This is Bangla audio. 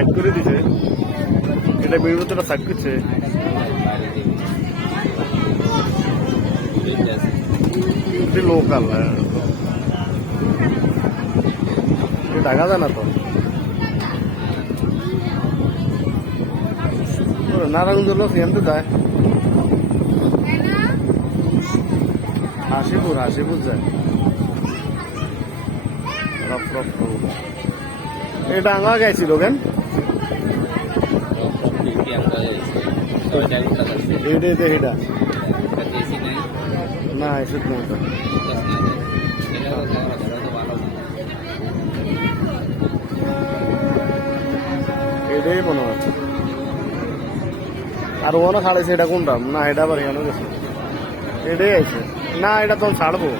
সাইড করে দিছে, এটা ভিডিওতে সাইড করছে। লোকাল ঢাকা যায় না তো, নারায়ণগঞ্জ সেখানে যায়, হাসিপুর যায়। এটা আঙা গেছিল কেন এটা না এসব নেই তো। এটাই মনে হয় আর ওখানে ছাড়েছে, এটা কোনটা না এটা আবার এখানে গেছে, এটাই আছে না, এটা তো ছাড়বো।